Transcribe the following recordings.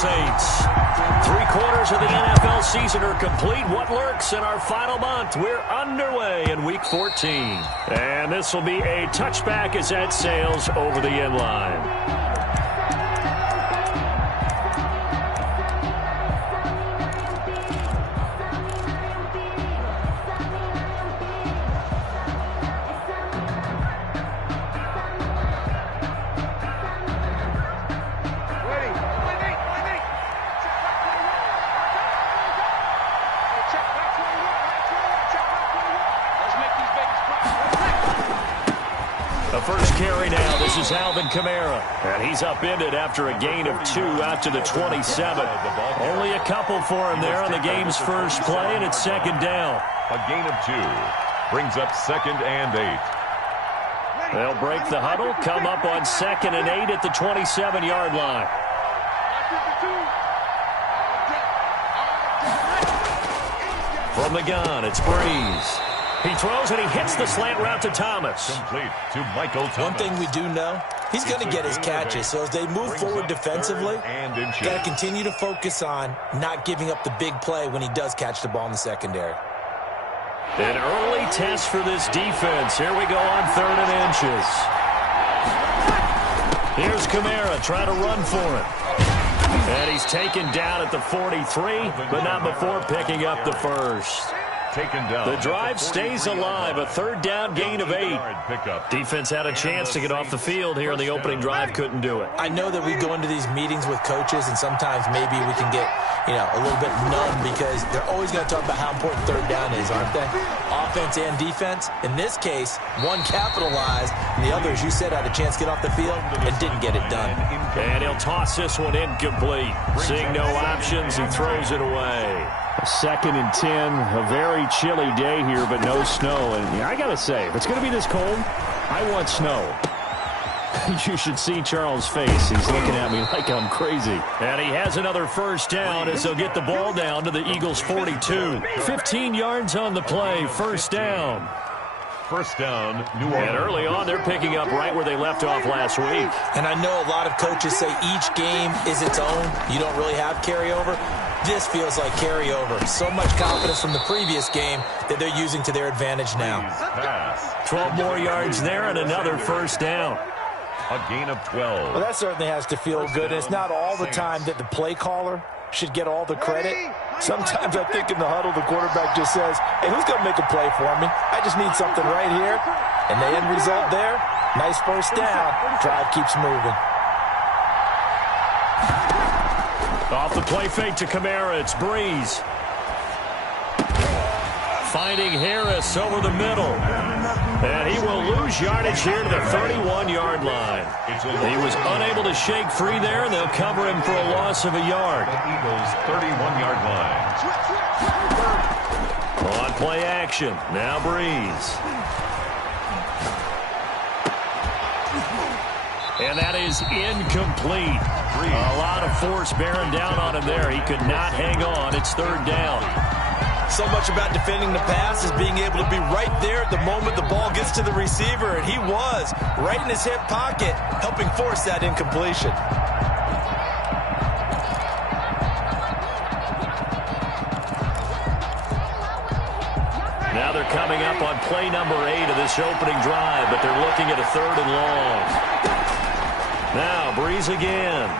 Saints. 3/4 of the NFL season are complete. What lurks in our final month? We're underway in Week 14. And this will be a touchback as that sails over the end line. First carry now. This is Alvin Kamara. And he's upended after a gain of 2 out to the 27. Only a couple for him there on the game's first play, and it's second down. A gain of 2 brings up 2nd and 8. They'll break the huddle, come up on 2nd and 8 at the 27-yard line. From the gun, it's Breeze. He throws and he hits the slant route to Thomas. Complete to Michael Thomas. One thing we do know, he's going to get his catches. So as they move forward defensively, got to continue to focus on not giving up the big play when he does catch the ball in the secondary. An early test for this defense. Here we go on 3rd and inches. Here's Kamara trying to run for it. And he's taken down at the 43, but not before picking up the first. Taken down. The drive stays alive. A 3rd down gain of 8. Defense had a chance to get off the field here in the opening drive. Couldn't do it. I know that we go into these meetings with coaches, and sometimes maybe we can get, a little bit numb because they're always going to talk about how important 3rd down is, aren't they? Offense and defense. In this case, one capitalized, and the other, as you said, had a chance to get off the field and didn't get it done. And he'll toss this one incomplete. Seeing no options, he throws it away. 2nd and 10, a very chilly day here, but no snow. And I got to say, if it's going to be this cold, I want snow. You should see Charles' face. He's looking at me like I'm crazy. And he has another first down as they'll get the ball down to the Eagles' 42. 15 yards on the play, first down. First down, New Orleans. And early on, they're picking up right where they left off last week. And I know a lot of coaches say each game is its own. You don't really have carryover. This feels like carryover. So much confidence from the previous game that they're using to their advantage now. 12 more yards there and another first down. A gain of 12. Well, that certainly has to feel good. It's not all the time that the play caller should get all the credit. Sometimes I think in the huddle, the quarterback just says, hey, who's going to make a play for me? I just need something right here. And the end result there, nice first down. Drive keeps moving. Off the play fake to Kamara, it's Breeze. Finding Harris over the middle. And he will lose yardage here to the 31-yard line. He was unable to shake free there, and they'll cover him for a loss of a yard. The Eagles' 31-yard line. On play action, now Breeze. And that is incomplete. A lot of force bearing down on him there. He could not hang on. It's 3rd down. So much about defending the pass is being able to be right there at the moment the ball gets to the receiver, and he was right in his hip pocket, helping force that incompletion. Now they're coming up on play number 8 of this opening drive, but they're looking at a 3rd and long. Now Breeze again.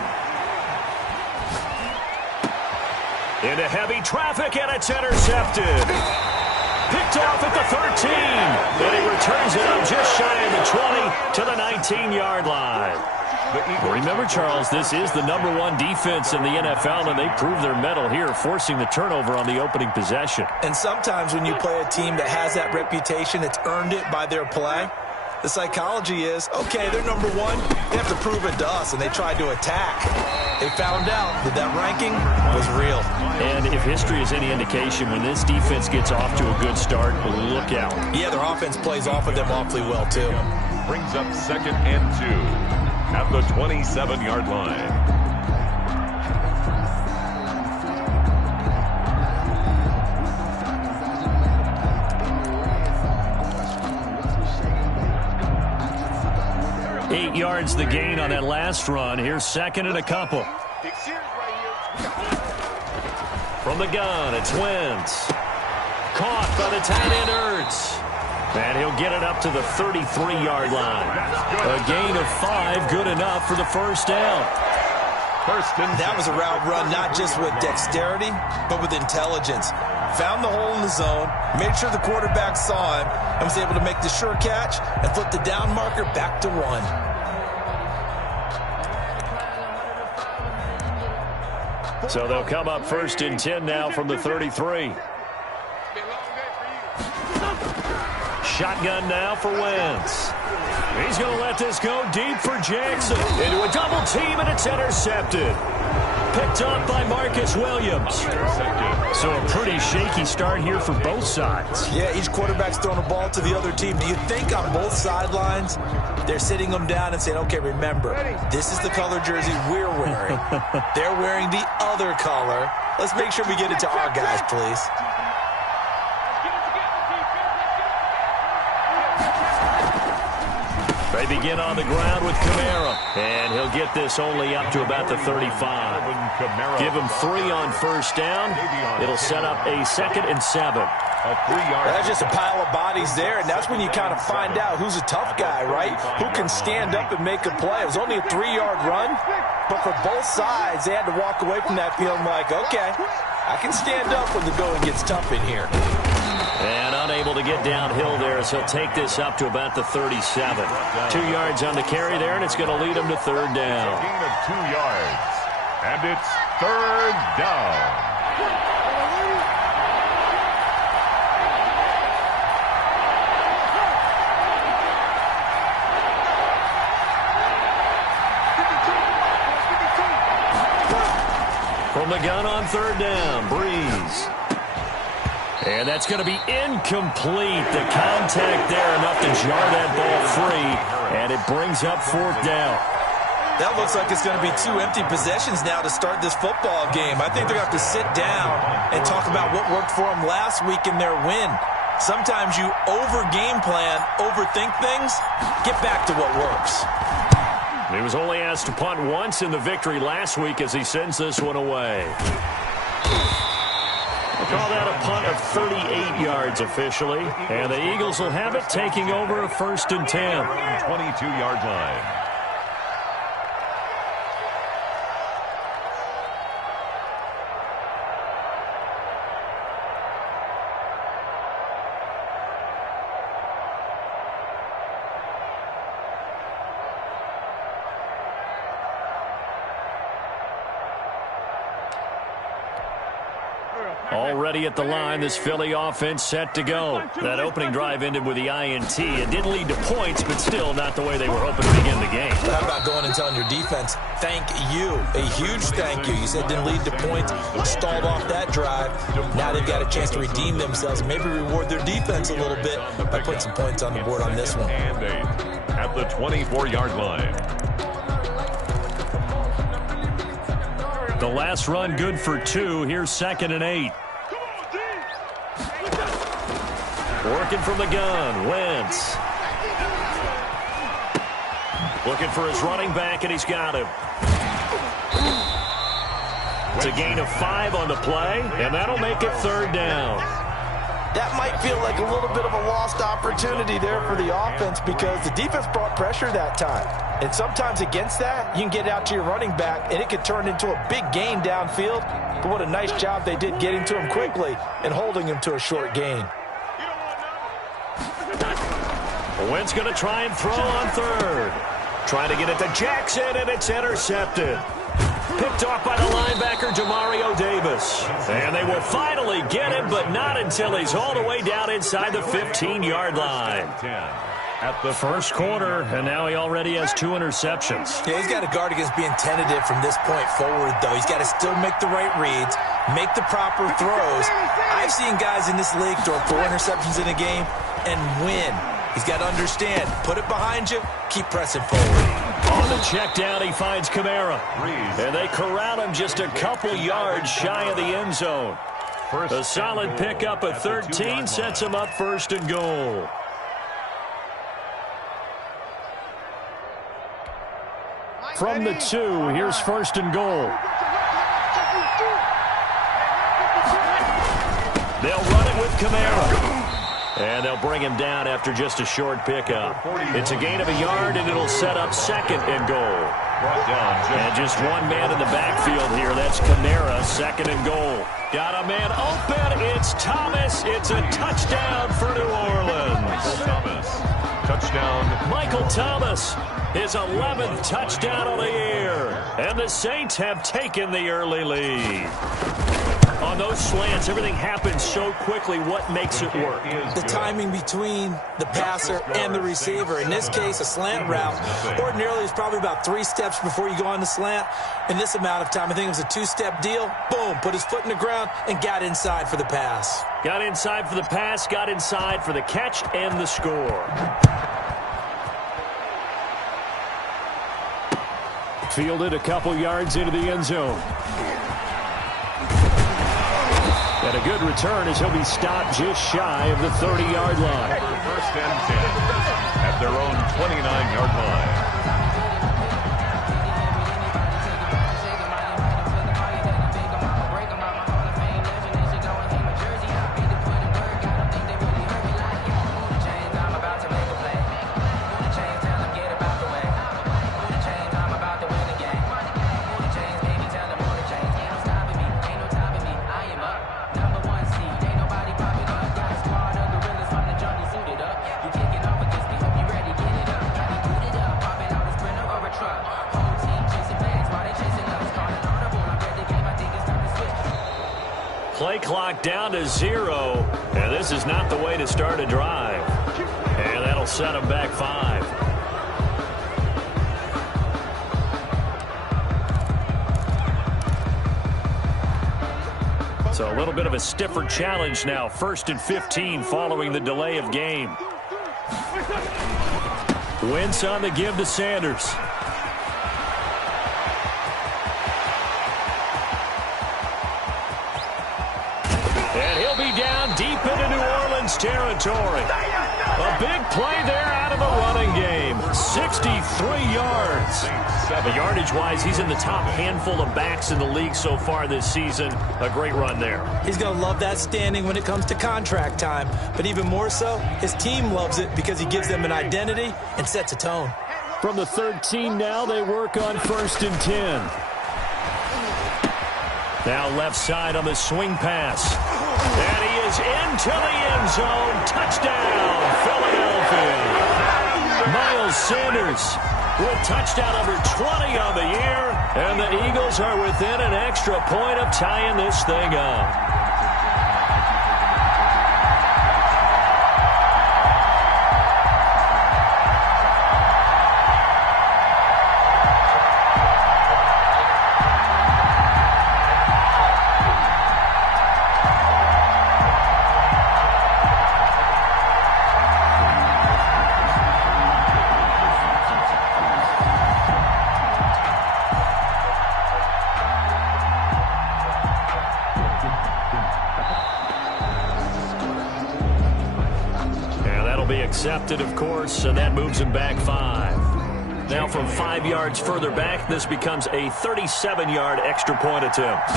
Into heavy traffic, and it's intercepted. Picked off at the 13. And he returns it up just shy of the 20 to the 19-yard line. Remember, Charles, this is the #1 defense in the NFL, and they prove their mettle here, forcing the turnover on the opening possession. And sometimes when you play a team that has that reputation, it's earned it by their play. The psychology is, okay, they're #1. They have to prove it to us, and they tried to attack. They found out that that ranking was real. And if history is any indication, when this defense gets off to a good start, look out. Yeah, their offense plays off of them awfully well, too. Brings up 2nd and 2 at the 27-yard line. Yards the gain on that last run. Here's 2nd and a couple. Big series right here. From the gun, it's Wentz. Caught by the tight end Ertz. And he'll get it up to the 33-yard line. A gain of 5, good enough for the first down. That was a route run, not just with dexterity, but with intelligence. Found the hole in the zone, made sure the quarterback saw him, and was able to make the sure catch and flip the down marker back to 1. So they'll come up 1st and 10 now from the 33. Shotgun now for Wentz. He's going to let this go deep for Jackson. Into a double team, and it's intercepted. Picked up by Marcus Williams. So a pretty shaky start here for both sides. Yeah, each quarterback's throwing a ball to the other team. Do you think on both sidelines they're sitting them down and saying, okay, remember, this is the color jersey we're wearing. They're wearing the other color. Let's make sure we get it to our guys, please. They begin on the ground with Kamara. And he'll get this only up to about the 35. Give him 3 on first down. It'll set up a 2nd and 7. That's just a pile of bodies there, and that's when you kind of find out who's a tough guy, right? Who can stand up and make a play. It was only a 3-yard run, but for both sides, they had to walk away from that feeling like, okay, I can stand up when the going gets tough in here. And unable to get downhill there as he'll take this up to about the 37. 2 yards on the carry there, and it's going to lead him to 3rd down. Gain of 2 yards. And it's 3rd down. From the gun on 3rd down, Breeze. And that's going to be incomplete. The contact there enough to jar that ball free, and it brings up 4th down. That looks like it's going to be 2 empty possessions now to start this football game. I think they're going to have to sit down and talk about what worked for them last week in their win. Sometimes you over-game plan, overthink things, get back to what works. He was only asked to punt once in the victory last week as he sends this one away. We'll call that a punt of 38 yards officially. And the Eagles will have it, taking over a 1st and 10. 22-yard line. Already at the line, this Philly offense set to go. That opening drive ended with the INT. It didn't lead to points, but still not the way they were hoping to begin the game. How about going and telling your defense, thank you, a huge thank you. You said it didn't lead to points, stalled off that drive. Now they've got a chance to redeem themselves and maybe reward their defense a little bit by putting some points on the board on this one. And 8 at the 24-yard line. The last run good for 2. Here's 2nd and 8. Working from the gun, Wentz. Looking for his running back, and he's got him. It's a gain of 5 on the play, and that'll make it 3rd down. That might feel like a little bit of a lost opportunity there for the offense because the defense brought pressure that time. And sometimes against that, you can get out to your running back, and it could turn into a big gain downfield. But what a nice job they did getting to him quickly and holding him to a short gain. Wentz going to try and throw on 3rd. Trying to get it to Jackson, and it's intercepted. Picked off by the linebacker, Jamario Davis. And they will finally get him, but not until he's all the way down inside the 15-yard line. At the first quarter, and now he already has 2 interceptions. Yeah, he's got to guard against being tentative from this point forward, though. He's got to still make the right reads, make the proper throws. I've seen guys in this league throw 4 interceptions in a game and win. He's got to understand, put it behind you, keep pressing forward. On the check down, he finds Kamara. And they corral him just a couple yards shy of the end zone. A solid pickup of 13 sets him up 1st and goal. From the 2, here's 1st and goal. They'll run it with Kamara. And they'll bring him down after just a short pickup. It's a gain of a yard, and it'll set up 2nd and goal. And just one man in the backfield here. That's Kamara, 2nd and goal. Got a man open. It's Thomas. It's a touchdown for New Orleans. Thomas. Touchdown. Michael Thomas, his 11th touchdown of the year. And the Saints have taken the early lead. On those slants, everything happens so quickly. What makes it work? The timing between the passer and the receiver. In this case, a slant route ordinarily is probably about 3 steps before you go on the slant. In this amount of time, I think it was a 2-step deal. Boom, put his foot in the ground and got inside for the pass. Got inside for the pass, got inside for the catch and the score. Fielded a couple yards into the end zone. And a good return as he'll be stopped just shy of the 30-yard line. 1st and 10 at their own 29-yard line. Play clock down to 0, and this is not the way to start a drive. And that'll set them back 5. So a little bit of a stiffer challenge now. 1st and 15 following the delay of game. Wentz on the give to Sanders. Down deep into New Orleans territory. A big play there out of the running game. 63 yards. Yardage-wise, he's in the top handful of backs in the league so far this season. A great run there. He's going to love that standing when it comes to contract time. But even more so, his team loves it because he gives them an identity and sets a tone. From the 13 now, they work on 1st and 10. Now left side on the swing pass. And he is into the end zone. Touchdown, Philadelphia. Miles Sanders with touchdown number 20 on the year. And the Eagles are within an extra point of tying this thing up. Accepted, of course, and that moves him back 5. Now from 5 yards further back, this becomes a 37-yard extra point attempt.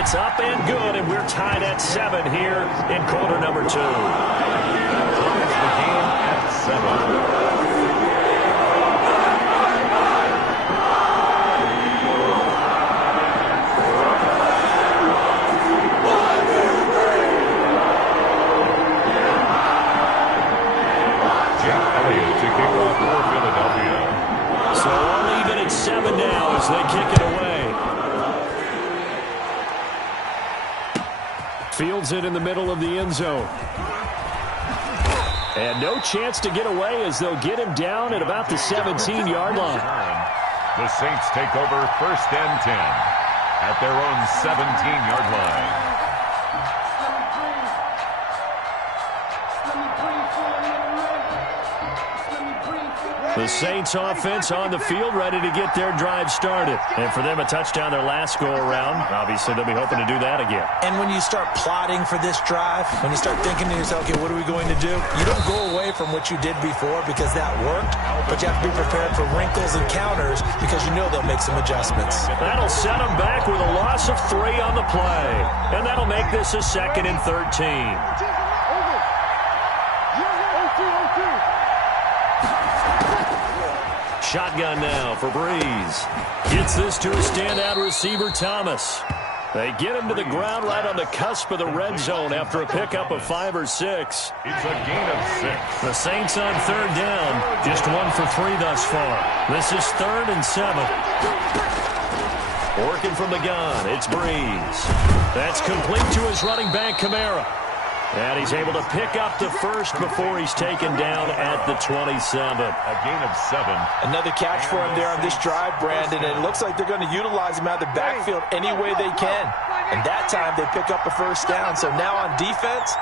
It's up and good, and we're tied at 7 here in quarter number 2. Ties the game at 7. They kick it away. Fields it in the middle of the end zone. And no chance to get away as they'll get him down at about the 17-yard line. The Saints take over 1st and 10 at their own 17-yard line. The Saints offense on the field, ready to get their drive started. And for them, a touchdown their last go-around. Obviously, they'll be hoping to do that again. And when you start plotting for this drive, when you start thinking to yourself, okay, what are we going to do? You don't go away from what you did before because that worked, but you have to be prepared for wrinkles and counters because you know they'll make some adjustments. That'll set them back with a loss of 3 on the play. And that'll make this a 2nd and 13. Shotgun now for Breeze. Gets this to a standout receiver, Thomas. They get him to the ground right on the cusp of the red zone after a pickup of 5 or 6. It's a gain of 6. The Saints on 3rd down. Just 1 for 3 thus far. This is 3rd and 7. Working from the gun, it's Breeze. That's complete to his running back, Kamara. And he's able to pick up the first before he's taken down at the 27. A gain of 7. Another catch for him there on this drive, Brandon, and it looks like they're going to utilize him out of the backfield any way they can. And that time they pick up a first down. So now on defense,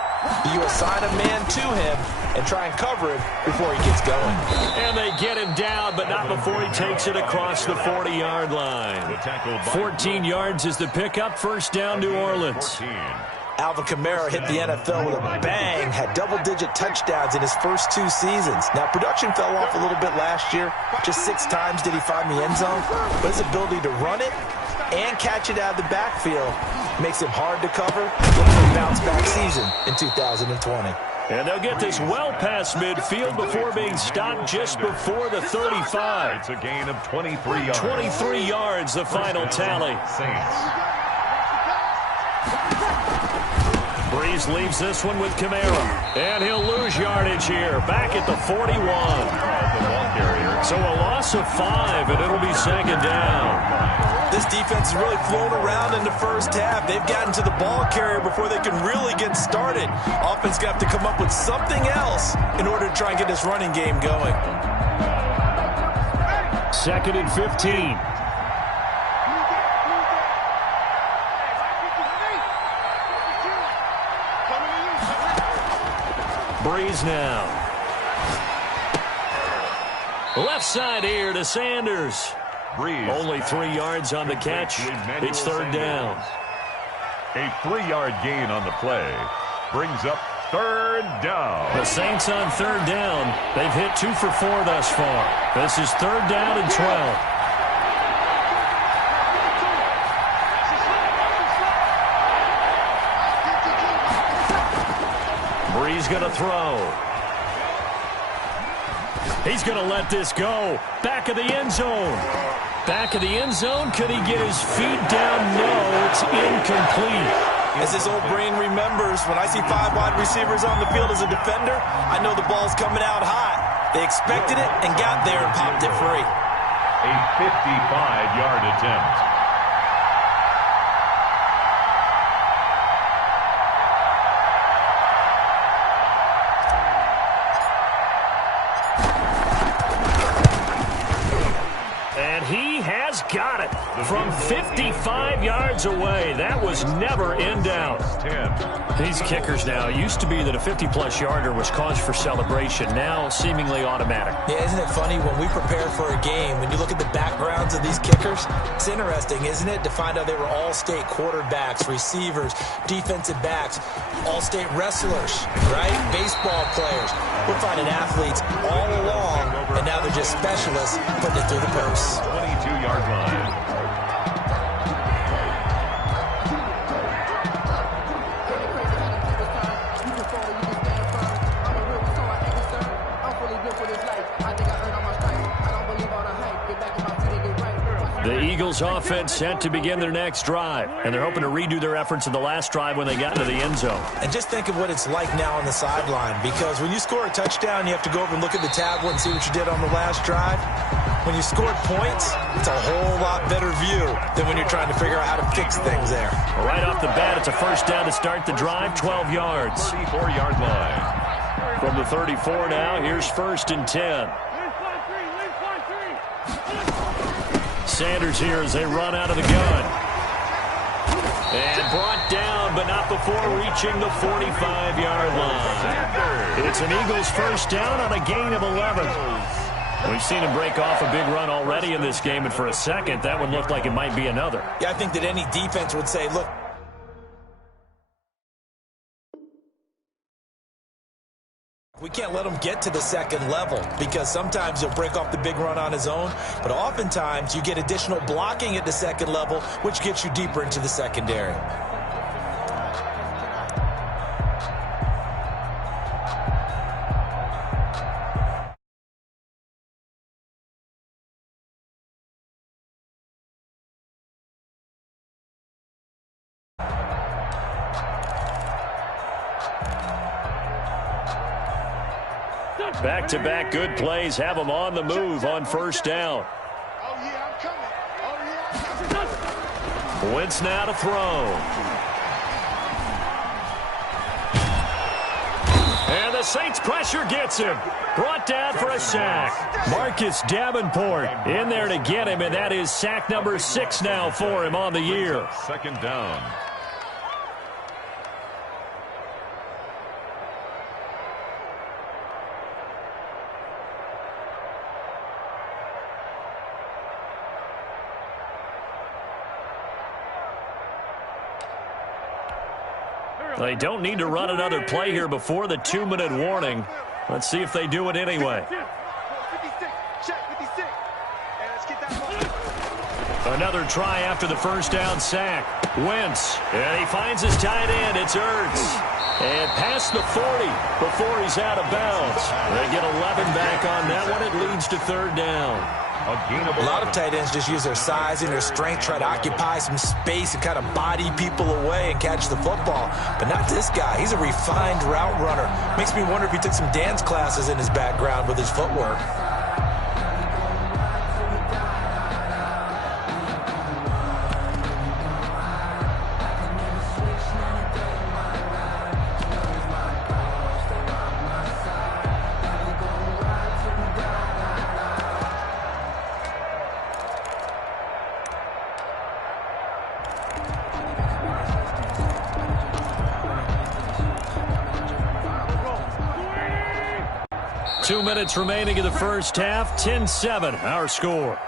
you assign a man to him and try and cover him before he gets going. And they get him down, but not before he takes it across the 40-yard line. 14 yards is the pickup. First down, New Orleans. Alvin Kamara hit the NFL with a bang, had double-digit touchdowns in his first 2 seasons. Now, production fell off a little bit last year. Just 6 times did he find the end zone. But his ability to run it and catch it out of the backfield makes him hard to cover. Looking for a bounce-back season in 2020. And they'll get this well past midfield before being stopped just before the 35. It's a gain of 23 yards. 23 yards, the final tally. Saints. Breeze leaves this one with Kamara. And he'll lose yardage here. Back at the 41. So a loss of 5, and it'll be 2nd down. This defense has really flown around in the first half. They've gotten to the ball carrier before they can really get started. Offense going to have to come up with something else in order to try and get this running game going. 2nd and 15. Breeze now. Left side here to Sanders. Breeze. Only 3 yards on the catch. It's 3rd down. A 3-yard gain on the play brings up 3rd down. The Saints on 3rd down. They've hit 2 for 4 thus far. This is 3rd down and 12. Breeze going to throw. He's going to let this go. Back of the end zone. Back of the end zone. Could he get his feet down? No, it's incomplete. As his old brain remembers, when I see 5 wide receivers on the field as a defender, I know the ball's coming out hot. They expected it and got there and popped it free. A 55-yard attempt. Got it from 55 yards away. That was never in doubt. These kickers now, used to be that a 50-plus yarder was cause for celebration. Now seemingly automatic. Yeah, isn't it funny when we prepare for a game, when you look at the backgrounds of these kickers, it's interesting, isn't it, to find out they were all-state quarterbacks, receivers, defensive backs, all-state wrestlers, right? Baseball players. We're finding athletes all along, and now they're just specialists putting it through the posts. 22-yard line. The Eagles offense set to begin their next drive, and they're hoping to redo their efforts in the last drive when they got into the end zone. And just think of what it's like now on the sideline, because when you score a touchdown, you have to go over and look at the tablet and see what you did on the last drive. When you scored points, it's a whole lot better view than when you're trying to figure out how to fix things there. Right off the bat, it's a first down to start the drive, 12 yards. 34-yard line. From the 34 now, here's 1st and 10. Sanders here as they run out of the gun. And brought down, but not before reaching the 45-yard line. It's an Eagles first down on a gain of 11. We've seen him break off a big run already in this game, and for a second, that one looked like it might be another. Yeah, I think that any defense would say, look, we can't let him get to the second level because sometimes he'll break off the big run on his own, but oftentimes you get additional blocking at the second level, which gets you deeper into the secondary. Back-to-back good plays have him on the move on first down. Wentz now to throw. And the Saints pressure gets him. Brought down for a sack. Marcus Davenport in there to get him, and that is sack number 6 now for him on the year. Second down. They don't need to run another play here before the 2-minute warning. Let's see if they do it anyway. Another try after the first down sack. Wentz, and he finds his tight end. It's Ertz. And past the 40 before he's out of bounds. They get 11 back on that one. It leads to third down. A lot of tight ends just use their size and their strength, try to occupy some space and kind of body people away and catch the football. But not this guy. He's a refined route runner. Makes me wonder if he took some dance classes in his background with his footwork. Two minutes remaining in the first half. 10-7, our score.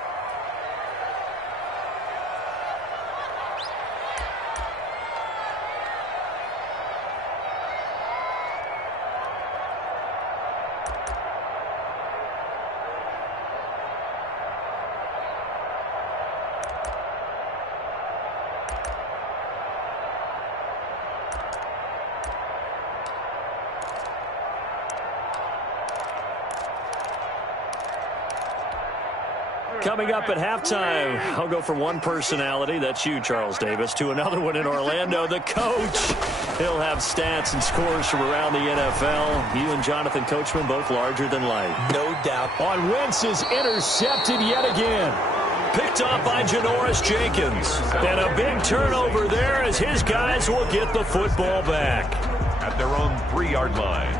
Coming up at halftime, I'll go from one personality, that's you, Charles Davis, to another one in Orlando, the coach. He'll have stats and scores from around the NFL. You and Jonathan Coachman both larger than life. No doubt. On Wentz is intercepted yet again. Picked off by Janoris Jenkins. And a big turnover there as his guys will get the football back. At their own 3-yard line.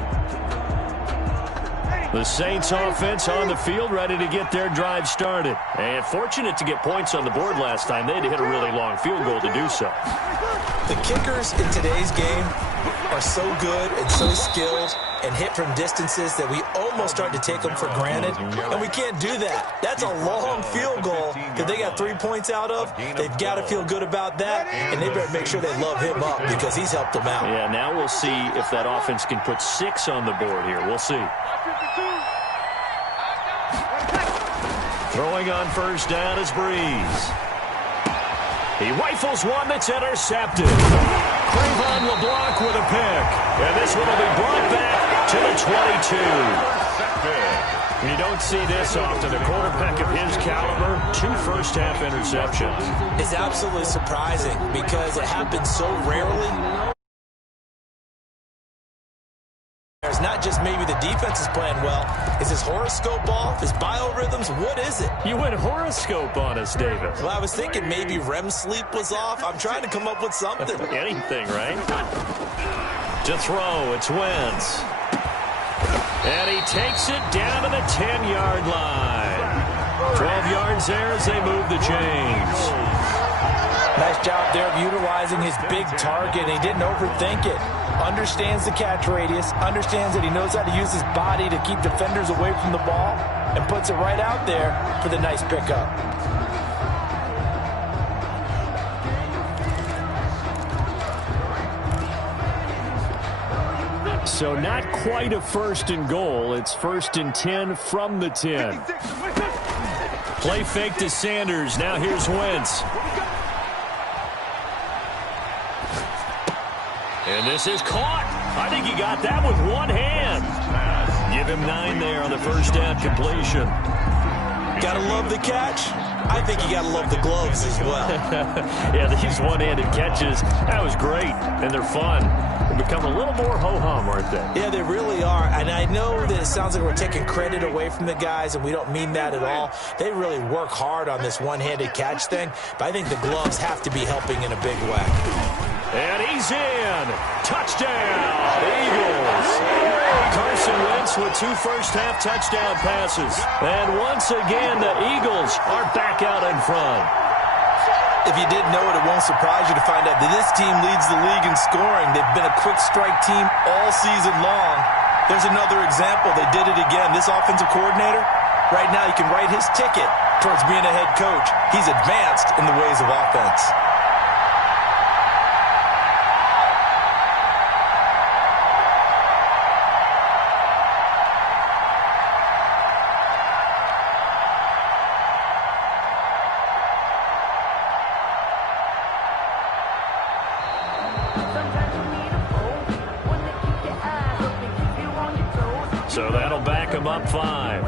The Saints offense on the field, ready to get their drive started. And fortunate to get points on the board last time. They had to hit a really long field goal to do so. The kickers in today's game are so good and so skilled and hit from distances that we almost start to take them for granted. And we can't do that. That's a long field goal that they got 3 points out of. They've got to feel good about that, and they better make sure they love him up because he's helped them out. Yeah, now we'll see if that offense can put 6 on the board here. We'll see. Throwing on first down is Breeze. He rifles one that's intercepted. Cravon LeBlanc with a pick. And this one will be brought back to the 22. You don't see this often. A quarterback of his caliber, 2 first-half interceptions. It's absolutely surprising because it happens so rarely. It's not just maybe the defense is playing well. Is his horoscope off? His biorhythms? What is it? You went horoscope on us, David. Well, I was thinking maybe REM sleep was off. I'm trying to come up with something. Anything, right? To throw, it's Wentz. And he takes it down to the 10-yard line. 12 yards there as they move the chains. Nice job there of utilizing his big target. He didn't overthink it. Understands the catch radius, understands that he knows how to use his body to keep defenders away from the ball, and puts it right out there for the nice pickup. So not quite a 1st and goal. It's 1st and 10 from the 10. Play fake to Sanders. Now here's Wentz. And this is caught. I think he got that with one hand. Give him 9 there on the first down completion. Gotta love the catch. I think you gotta love the gloves as well. Yeah, these one-handed catches, that was great, and they're fun. They become a little more ho-hum, aren't they? Yeah, they really are. And I know that it sounds like we're taking credit away from the guys, and we don't mean that at all. They really work hard on this one-handed catch thing, but I think the gloves have to be helping in a big way. And he's in. Touchdown, Eagles. Carson Wentz with 2 first-half touchdown passes. And once again, the Eagles are back out in front. If you didn't know it, it won't surprise you to find out that this team leads the league in scoring. They've been a quick strike team all season long. There's another example. They did it again. This offensive coordinator, right now he can write his ticket towards being a head coach. He's advanced in the ways of offense. So that'll back him up 5.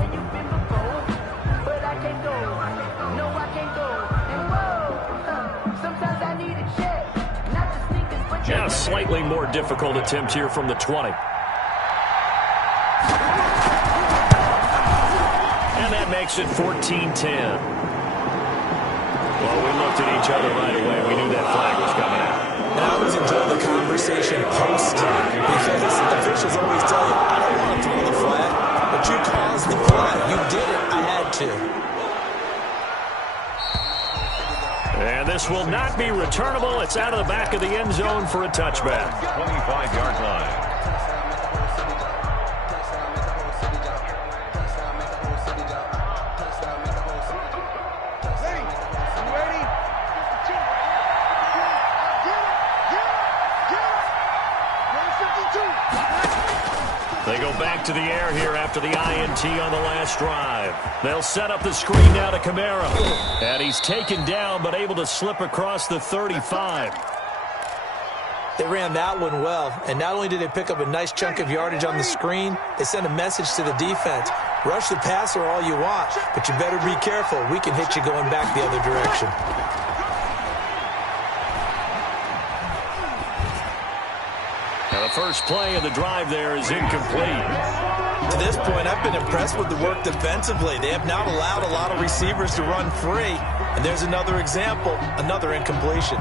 Yeah, slightly more difficult attempt here from the 20. And that makes it 14-10. Well, we looked at each other right away. We knew that flag was coming out. And I always enjoy the conversation post because officials always tell you, I don't want to throw the flag, but you caused the play. You did it. I had to. And this will not be returnable. It's out of the back of the end zone for a touchback. 25-yard line. They go back to the air here after the INT on the last drive. They'll set up the screen now to Kamara. And he's taken down but able to slip across the 35. They ran that one well, and not only did they pick up a nice chunk of yardage on the screen, they sent a message to the defense. Rush the passer all you want, but you better be careful. We can hit you going back the other direction. Now the first play of the drive there is incomplete. To this point, I've been impressed with the work defensively. They have not allowed a lot of receivers to run free, and there's another example, another incompletion.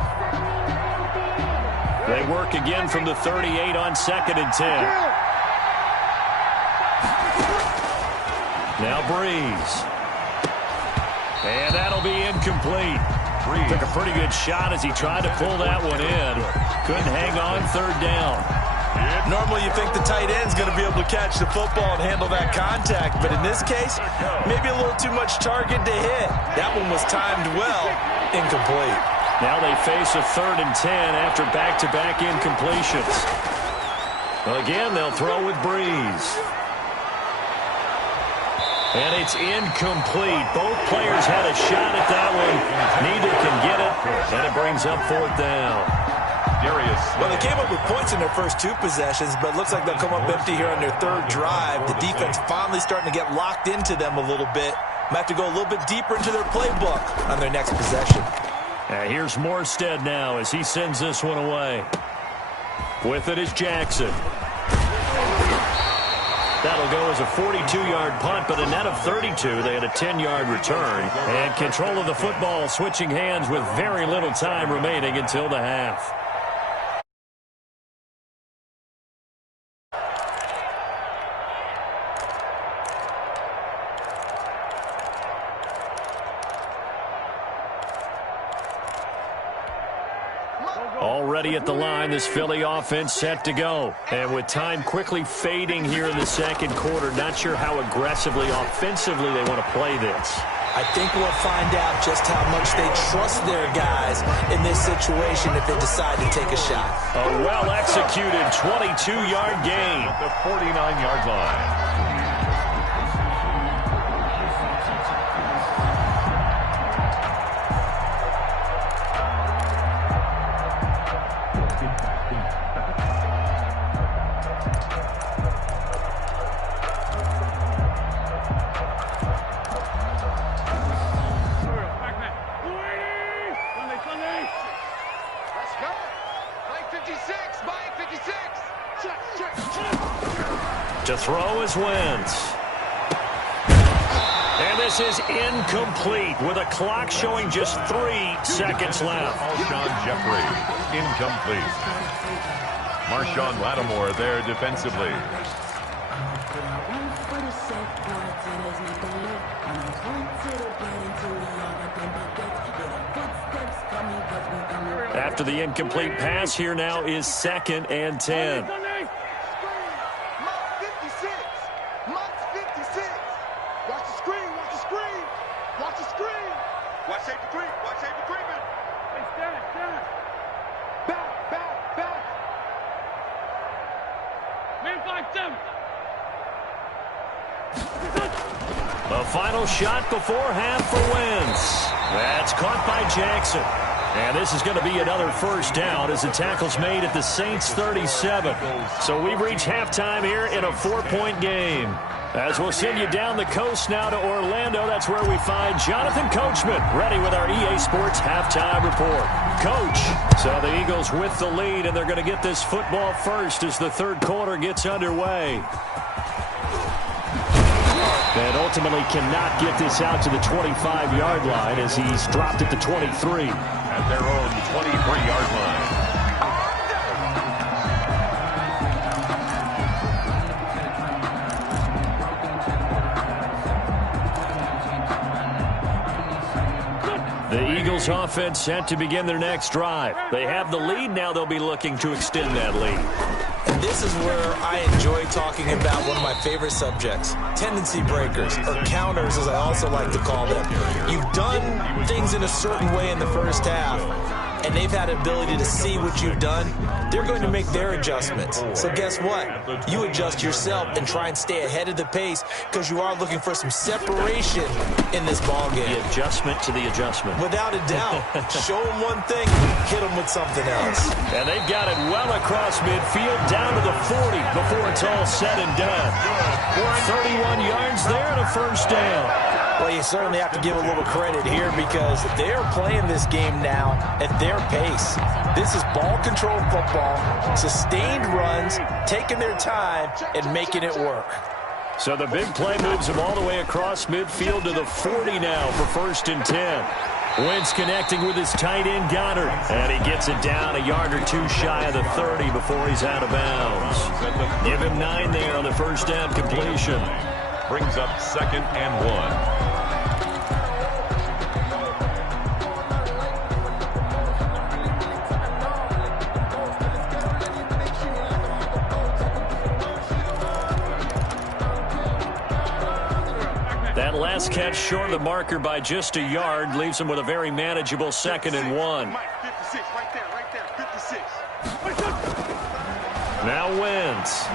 They work again from the 38 on 2nd and 10. Now Breeze. And that'll be incomplete. Breeze took a pretty good shot as he tried to pull that one in. Couldn't hang on 3rd down. Normally you think the tight end's going to be able to catch the football and handle that contact, but in this case, maybe a little too much target to hit. That one was timed well, incomplete. Now they face a 3rd and 10 after back-to-back incompletions. Well, again, they'll throw with Breeze. And it's incomplete. Both players had a shot at that one. Neither can get it, and it brings up 4th down. Well, they came up with points in their first 2 possessions, but it looks like they'll come up empty here on their 3rd drive. The defense finally starting to get locked into them a little bit. Might have to go a little bit deeper into their playbook on their next possession. Here's Morstead now as he sends this one away. With it is Jackson. That'll go as a 42-yard punt, but a net of 32. They had a 10-yard return. And control of the football switching hands with very little time remaining until the half. Already at the line, this Philly offense set to go. And with time quickly fading here in the second quarter, not sure how aggressively, offensively they want to play this. I think we'll find out just how much they trust their guys in this situation if they decide to take a shot. A well-executed 22-yard gain. At the 49-yard line. To throw is Wentz. And this is incomplete with a clock showing just 3 seconds left. Alshon Jeffrey, incomplete. Marshawn Lattimore there defensively. After the incomplete pass, here now is 2nd and 10. A final shot before half for Wentz. That's caught by Jackson. And this is going to be another first down as the tackle's made at the Saints' 37. So we've reached halftime here in a 4-point game. As we'll send you down the coast now to Orlando, that's where we find Jonathan Coachman ready with our EA Sports halftime report. Coach, so the Eagles with the lead, and they're going to get this football first as the third quarter gets underway. And ultimately cannot get this out to the 25-yard line as he's dropped at the 23. At their own 23-yard line. The Eagles offense set to begin their next drive. They have the lead now. They'll be looking to extend that lead. And this is where I enjoy talking about one of my favorite subjects, tendency breakers, or counters as I also like to call them. You've done things in a certain way in the first half, and they've had ability to see what you've done. They're going to make their adjustments. So guess what? You adjust yourself and try and stay ahead of the pace because you are looking for some separation in this ballgame. The adjustment to the adjustment. Without a doubt. Show them one thing, hit them with something else. And they've got it well across midfield down to the 40 before it's all said and done. 31 yards there and a first down. Well, you certainly have to give a little credit here because they're playing this game now at their pace. This is ball control football, sustained runs, taking their time, and making it work. So the big play moves him all the way across midfield to the 40 now for 1st and 10. Wentz connecting with his tight end Goddard. And he gets it down a yard or two shy of the 30 before he's out of bounds. Give him 9 there on the first down completion. Brings up 2nd and 1. That last catch short of the marker by just a yard leaves him with a very manageable 2nd and 1. Now Wentz.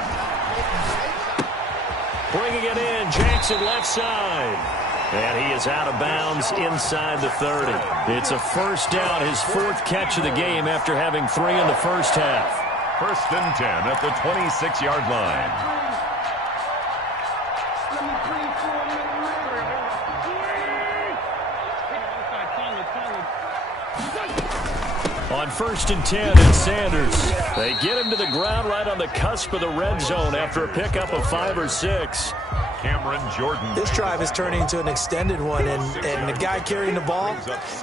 Bringing it in, Jackson left side. And he is out of bounds inside the 30. It's a first down, his 4th catch of the game after having 3 in the first half. 1st and 10 at the 26-yard line. On 1st and 10, it's Sanders. They get him to the ground right on the cusp of the red zone after a pickup of 5 or 6. Cameron Jordan. This drive is turning into an extended one, and the guy carrying the ball,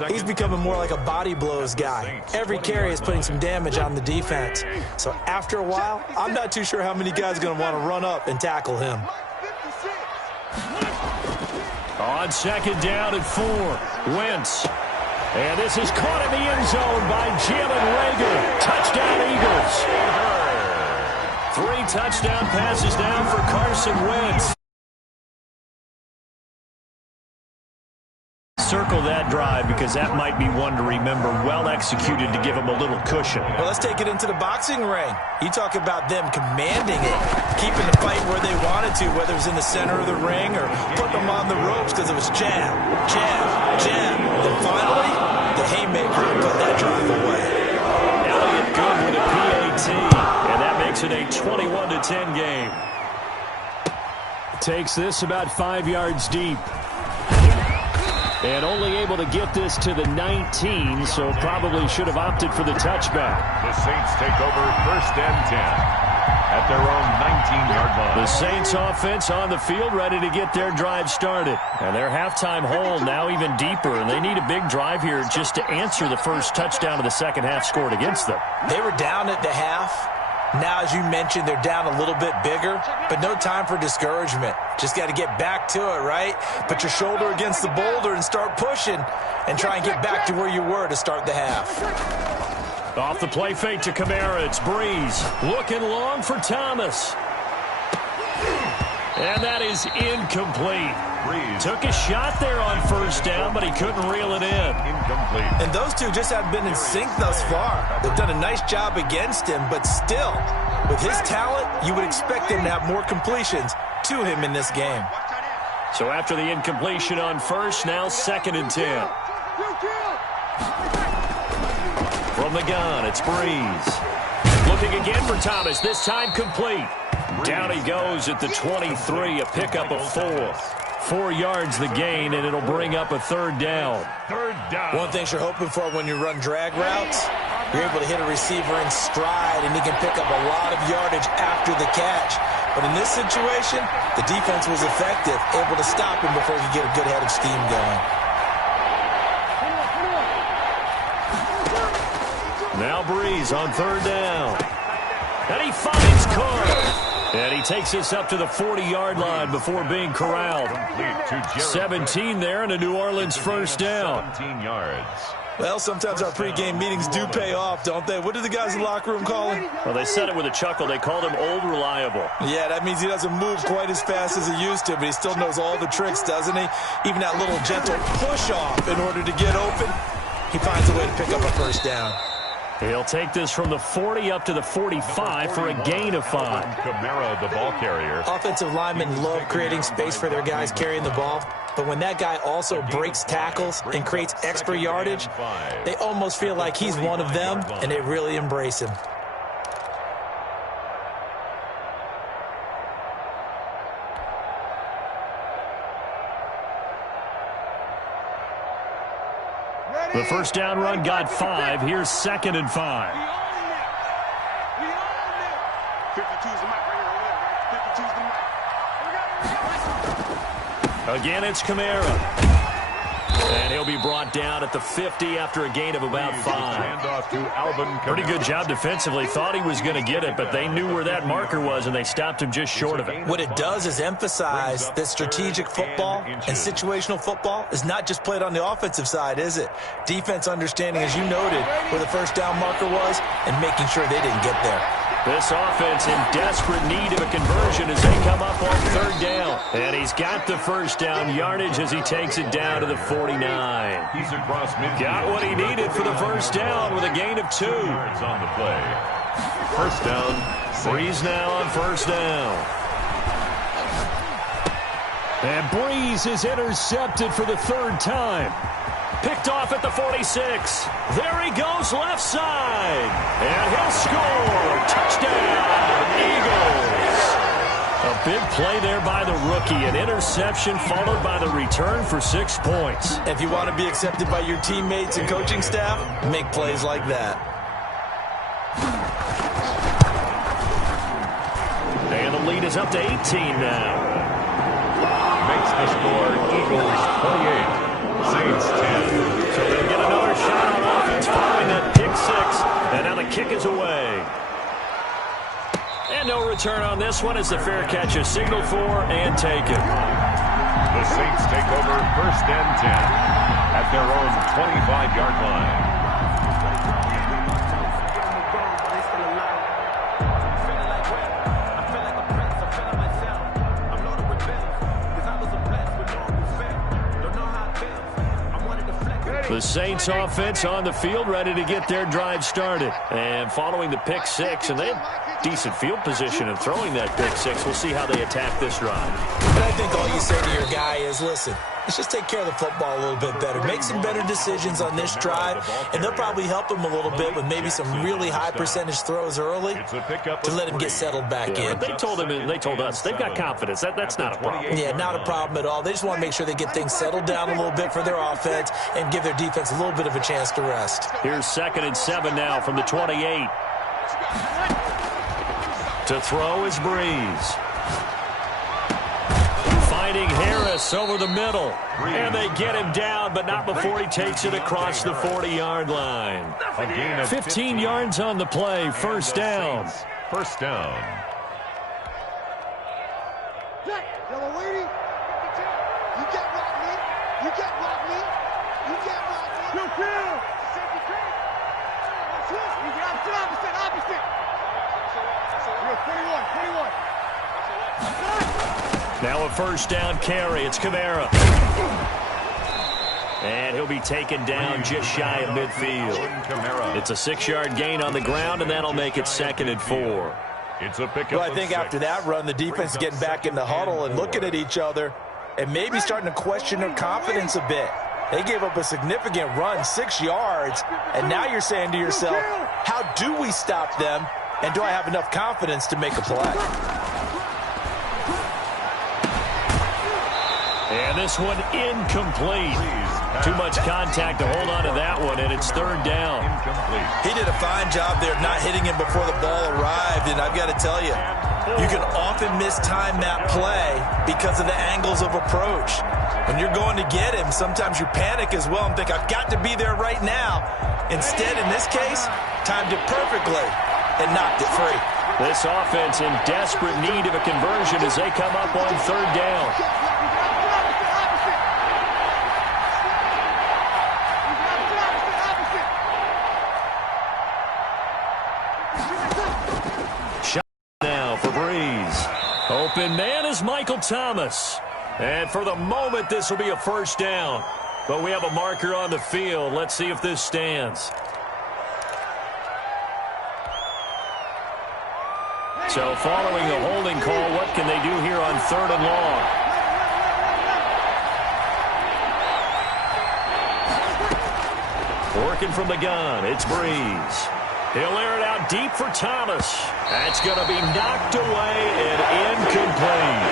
he's becoming more like a body blows guy. Every carry is putting some damage on the defense. So after a while, I'm not too sure how many guys are going to want to run up and tackle him. On 2nd down at 4, Wentz. And this is caught in the end zone by Jalen Reagor. Touchdown, Eagles. 3 touchdown passes now for Carson Wentz. Circle that drive because that might be one to remember. Well executed to give them a little cushion. Well, let's take it into the boxing ring. You talk about them commanding it, keeping the fight where they wanted to, whether it was in the center of the ring or putting them on the ropes because it was jab, jab, jab. And finally, the haymaker put that drive away. Elliott good with a PAT, and that makes it a 21-10 game. Takes this about 5 yards deep. And only able to get this to the 19, so probably should have opted for the touchback. The Saints take over 1st and 10 at their own 19-yard line. The Saints offense on the field ready to get their drive started. And their halftime hole now even deeper, and they need a big drive here just to answer the first touchdown of the second half scored against them. They were down at the half. Now, as you mentioned, they're down a little bit bigger, but no time for discouragement. Just got to get back to it, right? Put your shoulder against the boulder and start pushing and try and get back to where you were to start the half. Off the play fake to Kamara, it's Breeze. Looking long for Thomas. And that is incomplete. Breeze took a shot there on first down, but he couldn't reel it in. Incomplete. And those two just haven't been in sync thus far. They've done a nice job against him, but still, with his talent, you would expect him to have more completions to him in this game. So after the incompletion on first, now 2nd and 10. From the gun, it's Breeze. Looking again for Thomas, this time complete. Down he goes at the 23, a pickup of 4. 4 yards the gain, and it'll bring up a 3rd down. 3rd down. One thing you're hoping for when you run drag routes, you're able to hit a receiver in stride, and he can pick up a lot of yardage after the catch. But in this situation, the defense was effective, able to stop him before he could get a good head of steam going. Now Breeze on 3rd down. And he finds Carr. And he takes us up to the 40-yard line before being corralled. 17 there and a New Orleans 1st down. 17 yards. Well, sometimes our pregame meetings do pay off, don't they? What do the guys in the locker room call him? Well, they said it with a chuckle. They called him Old Reliable. Yeah, that means he doesn't move quite as fast as he used to, but he still knows all the tricks, doesn't he? Even that little gentle push-off in order to get open, he finds a way to pick up a 1st down. He'll take this from the 40 up to the 45 for a gain of 5. Kamara, the ball carrier. Offensive linemen love creating space for their guys carrying the ball, but when that guy also breaks tackles and creates extra yardage, they almost feel like he's one of them, and they really embrace him. The 1st down run got 5. Here's 2nd and 5. Again, it's Kamara. And he'll be brought down at the 50 after a gain of about 5. Pretty good job defensively. Thought he was going to get it, but they knew where that marker was, and they stopped him just short of it. What it does is emphasize that strategic football and situational football is not just played on the offensive side, is it? Defense understanding, as you noted, where the 1st down marker was and making sure they didn't get there. This offense in desperate need of a conversion as they come up on 3rd down. And he's got the 1st down yardage as he takes it down to the 49. He's across midfield. Got what he needed for the 1st down with a gain of 2. Yards on the play. 1st down. Breeze now on 1st down. And Breeze is intercepted for the 3rd time. Picked off at the 46. There he goes left side. And he'll score. Touchdown, Eagles. A big play there by the rookie. An interception followed by the return for 6 points. If you want to be accepted by your teammates and coaching staff, make plays like that. And the lead is up to 18 now. Makes the score Eagles 28. Saints 10. So they'll get another shot on offense following that pick 6. And now the kick is away. And no return on this one as the fair catch is signaled for and taken. The Saints take over 1st and 10 at their own 25-yard line. The Saints offense on the field, ready to get their drive started. And following the pick six, and they have decent field position and throwing that pick six. We'll see how they attack this drive. And I think all you say to your guy is, listen, let's just take care of the football a little bit better. Make some better decisions on this drive, and they'll probably help him a little bit with maybe some really high percentage throws early to let him get settled back in. They told him, and they told us, they've got confidence. That's not a problem. Yeah, not a problem at all. They just want to make sure they get things settled down a little bit for their offense and give their defense a little bit of a chance to rest. Here's 2nd and 7 now from the 28. To throw is Breeze. Finding Harris over the middle. And they get him down, but not before he takes it across the 40-yard line. 15 yards on the play, first down. First down. Now a first down carry. It's Kamara. And he'll be taken down just shy of midfield. It's a 6-yard gain on the ground, and that'll make it 2nd and 4. It's a pickup. Well, I think after that run, the defense is getting back in the huddle and looking at each other and maybe starting to question their confidence a bit. They gave up a significant run, 6 yards, and now you're saying to yourself, how do we stop them, and do I have enough confidence to make a play? And this one incomplete. Too much contact to hold on to that one, and it's 3rd down. He did a fine job there of not hitting him before the ball arrived, and I've got to tell you, you can often mistime that play because of the angles of approach. When you're going to get him, sometimes you panic as well and think, I've got to be there right now. Instead, in this case, timed it perfectly and knocked it free. This offense in desperate need of a conversion as they come up on 3rd down. Now for Breeze. Open man is Michael Thomas. And for the moment, this will be a first down. But we have a marker on the field. Let's see if this stands. So following the holding call, what can they do here on 3rd and long? Working from the gun, it's Breeze. He'll air it out deep for Thomas. That's going to be knocked away and incomplete.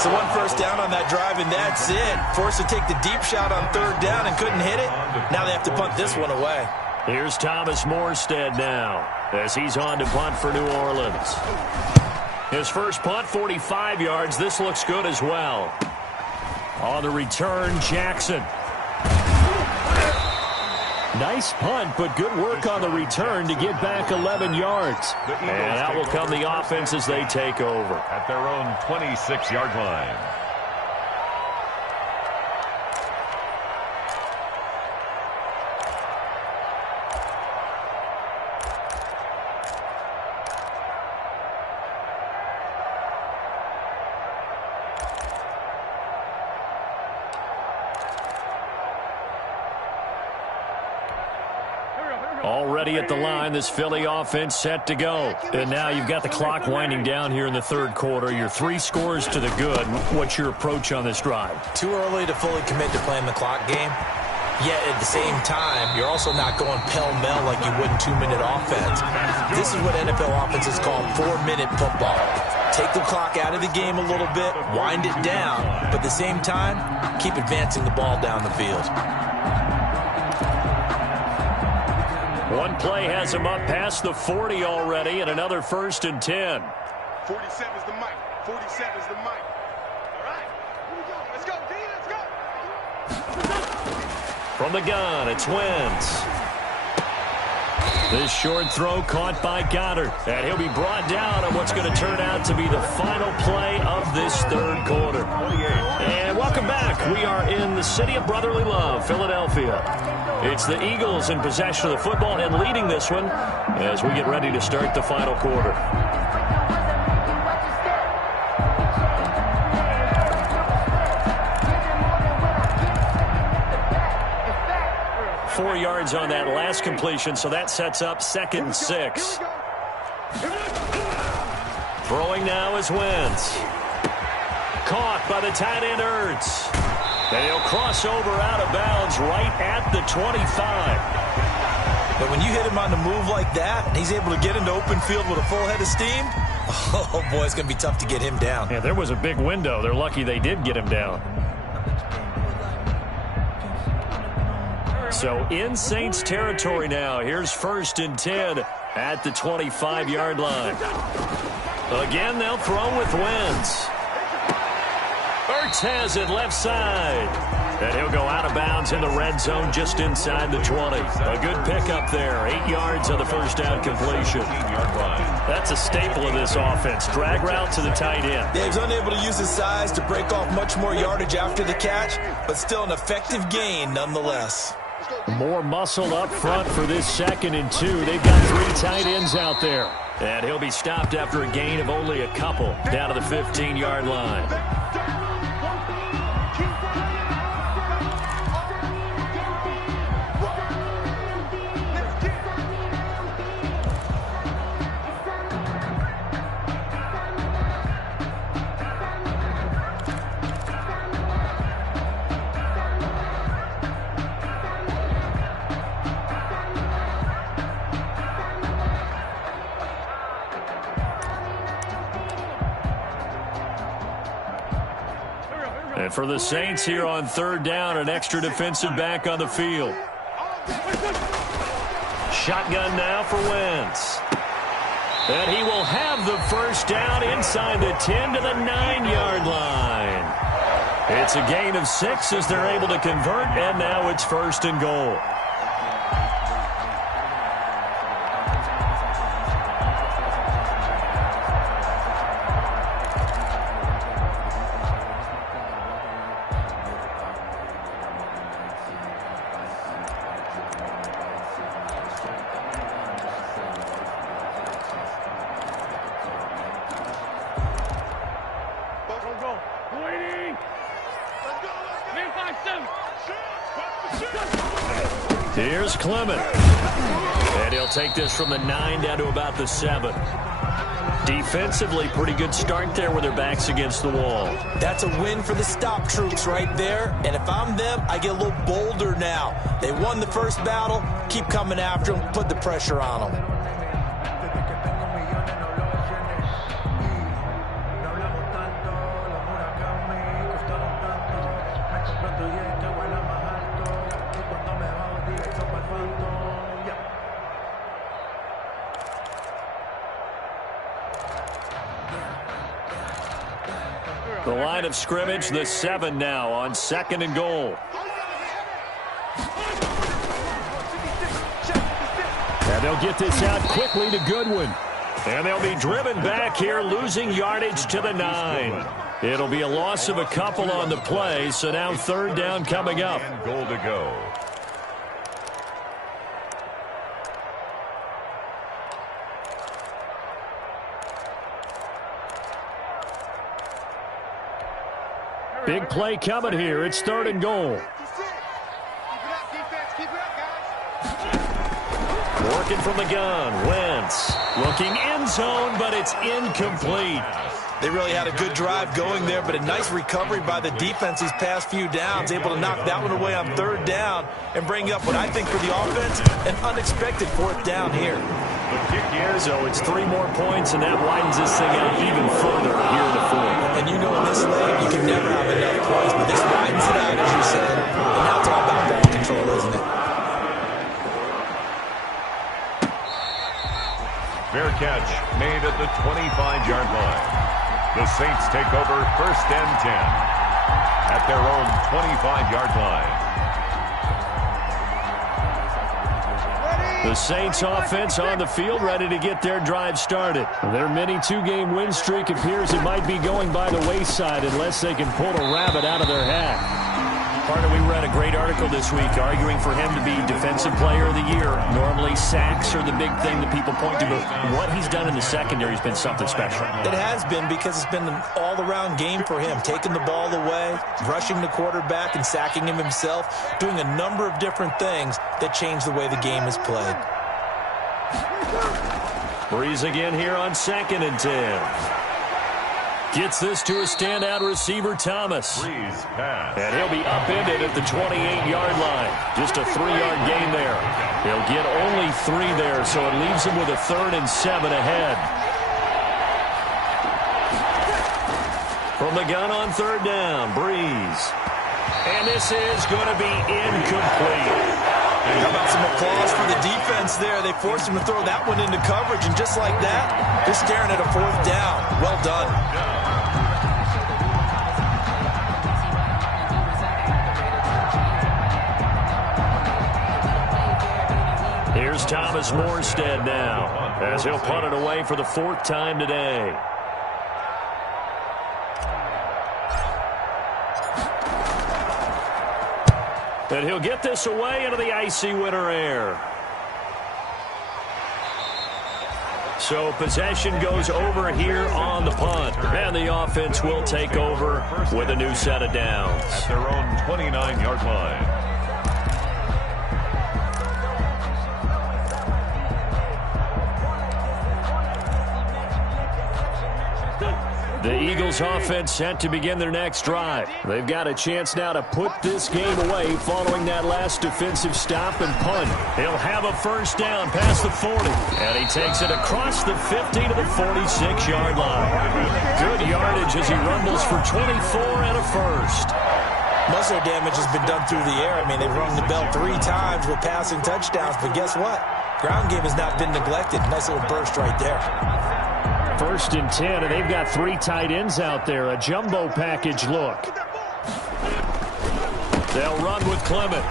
So one first down on that drive, and that's it. Forced to take the deep shot on 3rd down and couldn't hit it. Now they have to punt this one away. Here's Thomas Morstead now as he's on to punt for New Orleans. His first punt, 45 yards. This looks good as well. On the return, Jackson. Nice punt, but good work on the return to get back 11 yards. And that will come the offense as they take over. At their own 26-yard line. Already at the line, this Philly offense set to go. And now you've got the clock winding down here in the 3rd quarter. You're 3 scores to the good. What's your approach on this drive? Too early to fully commit to playing the clock game. Yet at the same time, you're also not going pell-mell like you would in 2-minute offense. This is what NFL offenses call 4-minute football. Take the clock out of the game a little bit, wind it down, but at the same time, keep advancing the ball down the field. One play has him up past the 40 already, and another 1st and 10. 47 is the mic. 47 is the mic. All right, here we go. Let's go, D. Let's go. From the gun, it's Wentz. This short throw caught by Goddard. And he'll be brought down on what's going to turn out to be the final play of this third quarter. And welcome back. We are in the city of brotherly love, Philadelphia. It's the Eagles in possession of the football and leading this one as we get ready to start the final quarter. 4 yards on that last completion, so that sets up 2nd and 6. Throwing now is Wentz. Caught by the tight end Ertz. And he'll cross over out of bounds right at the 25. But when you hit him on the move like that, and he's able to get into open field with a full head of steam, oh boy, it's going to be tough to get him down. Yeah, there was a big window. They're lucky they did get him down. So in Saints territory now. Here's 1st and 10 at the 25-yard line. Again, they'll throw with Wentz. Ertz has it left side. And he'll go out of bounds in the red zone just inside the 20. A good pickup there. 8 yards on the first down completion. That's a staple of this offense. Drag route to the tight end. Dave's unable to use his size to break off much more yardage after the catch, but still an effective gain nonetheless. More muscle up front for this 2nd and 2. They've got 3 tight ends out there. And he'll be stopped after a gain of only a couple down to the 15-yard line. And for the Saints here on 3rd down, an extra defensive back on the field. Shotgun now for Wentz. And he will have the first down inside the 10 to the 9-yard line. It's a gain of 6 as they're able to convert, and now it's 1st and goal. Here's Clement. And he'll take this from the 9 down to about the 7. Defensively, pretty good start there with their backs against the wall. That's a win for the stop troops right there. And if I'm them, I get a little bolder now. They won the first battle. Keep coming after them. Put the pressure on them. The line of scrimmage, the 7 now on 2nd and goal. And they'll get this out quickly to Goodwin. And they'll be driven back here, losing yardage to the 9. It'll be a loss of a couple on the play, so now 3rd down coming up. And goal to go. Big play coming here. It's 3rd and goal. Working from the gun. Wentz looking end zone, but it's incomplete. They really had a good drive going there, but a nice recovery by the defense these past few downs, able to knock that one away on 3rd down and bring up what I think for the offense, an unexpected 4th down here. So it's 3 more points, and that widens this thing out even further here in the 4th. And you know in this league, you can never have enough points, but this widens it out, as you said. And now it's all about ball control, isn't it? Fair catch made at the 25-yard line. The Saints take over 1st and 10 at their own 25-yard line. The Saints offense on the field, ready to get their drive started. Their mini two-game win streak appears it might be going by the wayside unless they can pull a rabbit out of their hat. Partner, we read a great article this week arguing for him to be Defensive Player of the Year. Normally, sacks are the big thing that people point to, but what he's done in the secondary has been something special. It has been, because it's been an all-around game for him, taking the ball away, rushing the quarterback, and sacking him himself, doing a number of different things that change the way the game is played. Breeze again here on 2nd and 10. Gets this to a standout receiver, Thomas. Breeze pass. And he'll be upended at the 28-yard line. Just a 3-yard gain there. He'll get only 3 there, so it leaves him with a 3rd and 7 ahead. From the gun on 3rd down, Breeze. And this is going to be incomplete. How about some applause for the defense there? They forced him to throw that one into coverage, and just like that, they're staring at a 4th down. Well done. Here's Thomas Morstead now, as he'll punt it away for the 4th time today. And he'll get this away into the icy winter air. So possession goes over here on the punt. And the offense will take over with a new set of downs. At their own 29-yard line. The Eagles offense set to begin their next drive. They've got a chance now to put this game away following that last defensive stop and punt. He'll have a 1st down past the 40. And he takes it across the 50 to the 46-yard line. Good yardage as he rumbles for 24 and a 1st. Most of their damage has been done through the air. I mean, they've rung the bell 3 times with passing touchdowns. But guess what? Ground game has not been neglected. Nice little burst right there. 1st and 10, and they've got 3 tight ends out there. A jumbo package look. They'll run with Clement.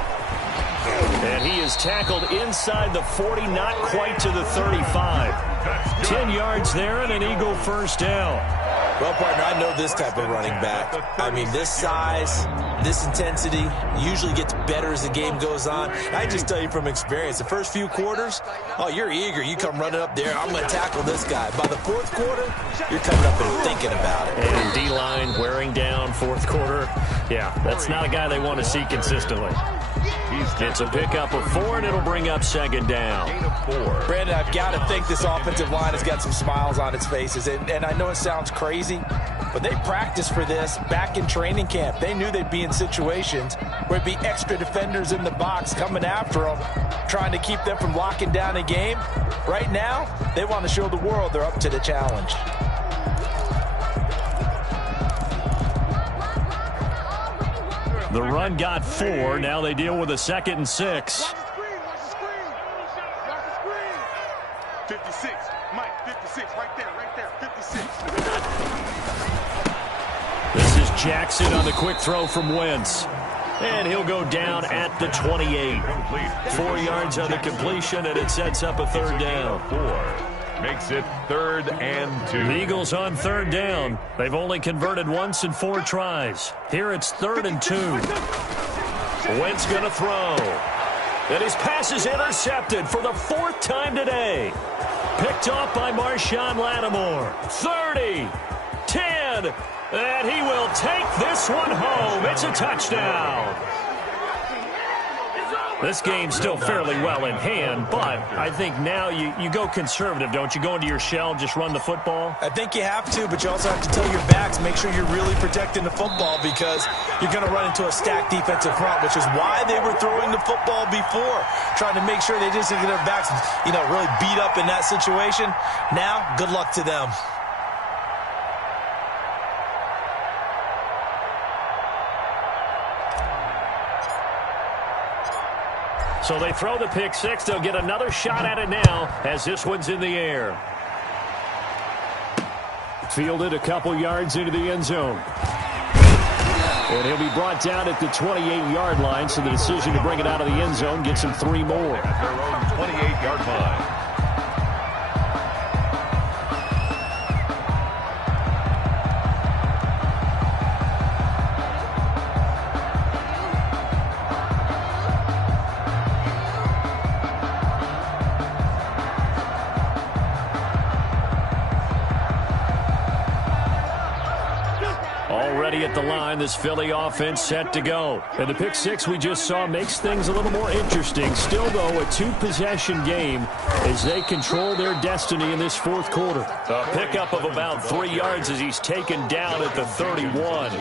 And he is tackled inside the 40, not quite to the 35. 10 yards there and an Eagle 1st down. Well, partner, I know this type of running back. I mean, this size, this intensity usually gets better as the game goes on. I just tell you from experience, the first few quarters, oh, you're eager. You come running up there, I'm going to tackle this guy. By the 4th quarter, you're coming up and thinking about it. And D-line wearing down 4th quarter. Yeah, that's not a guy they want to see consistently. It's a pickup of 4, and it'll bring up 2nd down. Brandon, I've got to think this offensive line has got some smiles on its faces. And I know it sounds crazy, but they practiced for this back in training camp. They knew they'd be in situations where it'd be extra defenders in the box coming after them, trying to keep them from locking down a game. Right now, they want to show the world they're up to the challenge. The run got 4. Now they deal with a 2nd and 6. Watch the screen. Watch the screen. Watch the screen. 56. Mike, 56. Right there. 56. This is Jackson on the quick throw from Wentz. And he'll go down at the 28. 4 yards on the completion, and it sets up a 3rd down. 4. Makes it 3rd and 2. The Eagles on 3rd down. They've only converted once in 4 tries. Here it's 3rd and 2. Wentz going to throw. And his pass is intercepted for the 4th time today. Picked off by Marshawn Lattimore. 30, 10, and he will take this one home. It's a touchdown. This game's still fairly well in hand, but I think now you go conservative, don't you? Go into your shell, just run the football? I think you have to, but you also have to tell your backs, make sure you're really protecting the football, because you're going to run into a stacked defensive front, which is why they were throwing the football before, trying to make sure they just get their backs, really beat up in that situation. Now, good luck to them. So they throw the pick 6. They'll get another shot at it now as this one's in the air. Fielded a couple yards into the end zone. And he'll be brought down at the 28-yard line, so the decision to bring it out of the end zone gets him 3 more. At their own 28-yard line. Already at the line, this Philly offense set to go. And the pick six we just saw makes things a little more interesting. Still, though, a 2-possession game as they control their destiny in this fourth quarter. A pickup of about 3 yards as he's taken down at the 31.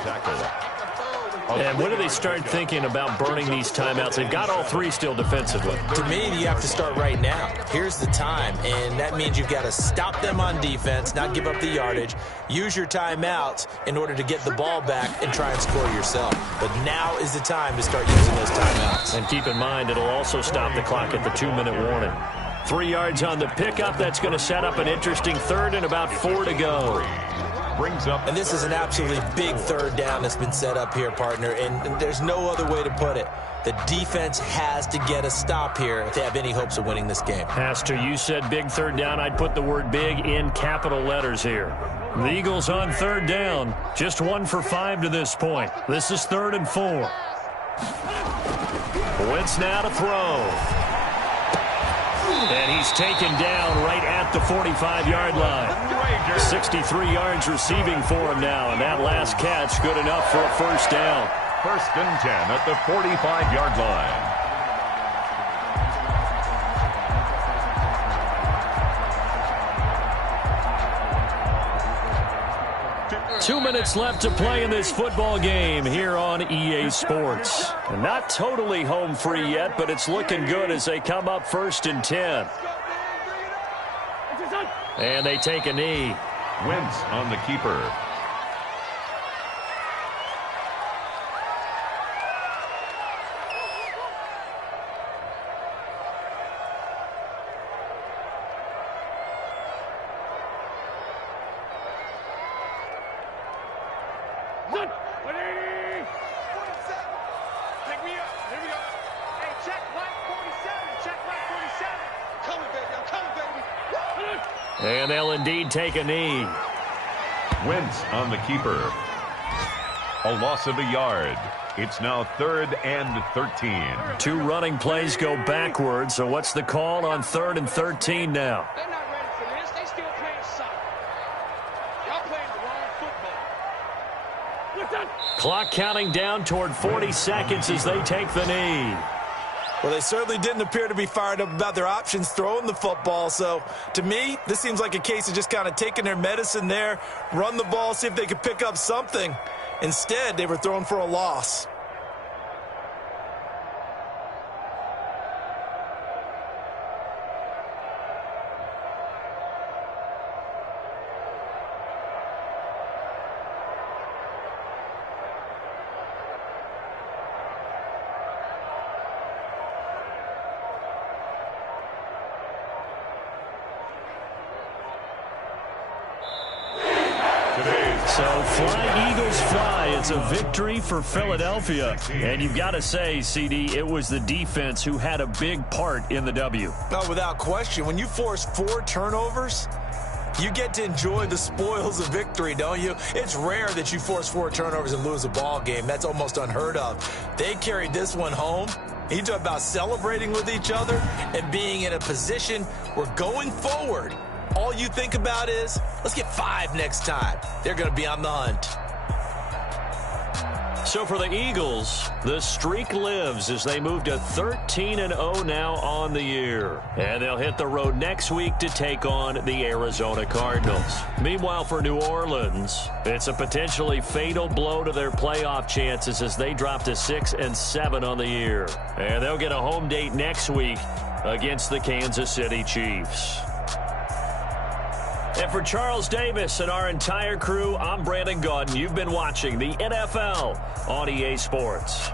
And when do they start thinking about burning these timeouts? They've got all 3 still defensively. To me, you have to start right now. Here's the time, and that means you've got to stop them on defense, not give up the yardage, use your timeouts in order to get the ball back and try and score yourself. But now is the time to start using those timeouts. And keep in mind, it'll also stop the clock at the 2-minute warning. 3 yards on the pickup. That's going to set up an interesting third and about 4 to go. Brings up, and this is an absolutely big third down that's been set up here, partner, and there's no other way to put it. The defense has to get a stop here if they have any hopes of winning this game. Pastor, you said big third down. I'd put the word big in capital letters here. The Eagles on third down, just 1 for 5 to this point. This is 3rd and 4. Wentz now to throw. And he's taken down right at the 45-yard line. 63 yards receiving for him now, and that last catch good enough for a first down. 1st and 10 at the 45-yard line. 2 minutes left to play in this football game here on EA Sports. And not totally home free yet, but it's looking good as they come up 1st and 10. And they take a knee. Wentz on the keeper. And they'll indeed take a knee. Wentz on the keeper. A loss of a yard. It's now 3rd and 13. 2 running plays go backwards, so what's the call on 3rd and 13 now? They're not ready for this. They still playing soccer. Y'all playing the wrong football. Clock counting down toward 40 seconds as they take the knee. Well, they certainly didn't appear to be fired up about their options throwing the football. So, to me, this seems like a case of just kind of taking their medicine there, run the ball, see if they could pick up something. Instead, they were throwing for a loss. So fly, Eagles, fly. It's a victory for Philadelphia. And you've got to say, CD, it was the defense who had a big part in the W. No, without question. When you force 4 turnovers, you get to enjoy the spoils of victory, don't you? It's rare that you force 4 turnovers and lose a ball game. That's almost unheard of. They carried this one home. You talk about celebrating with each other and being in a position where going forward, all you think about is, let's get 5 next time. They're going to be on the hunt. So for the Eagles, the streak lives as they move to 13-0 now on the year. And they'll hit the road next week to take on the Arizona Cardinals. Meanwhile, for New Orleans, it's a potentially fatal blow to their playoff chances as they drop to 6-7 on the year. And they'll get a home date next week against the Kansas City Chiefs. And for Charles Davis and our entire crew, I'm Brandon Gaudin. You've been watching the NFL on EA Sports.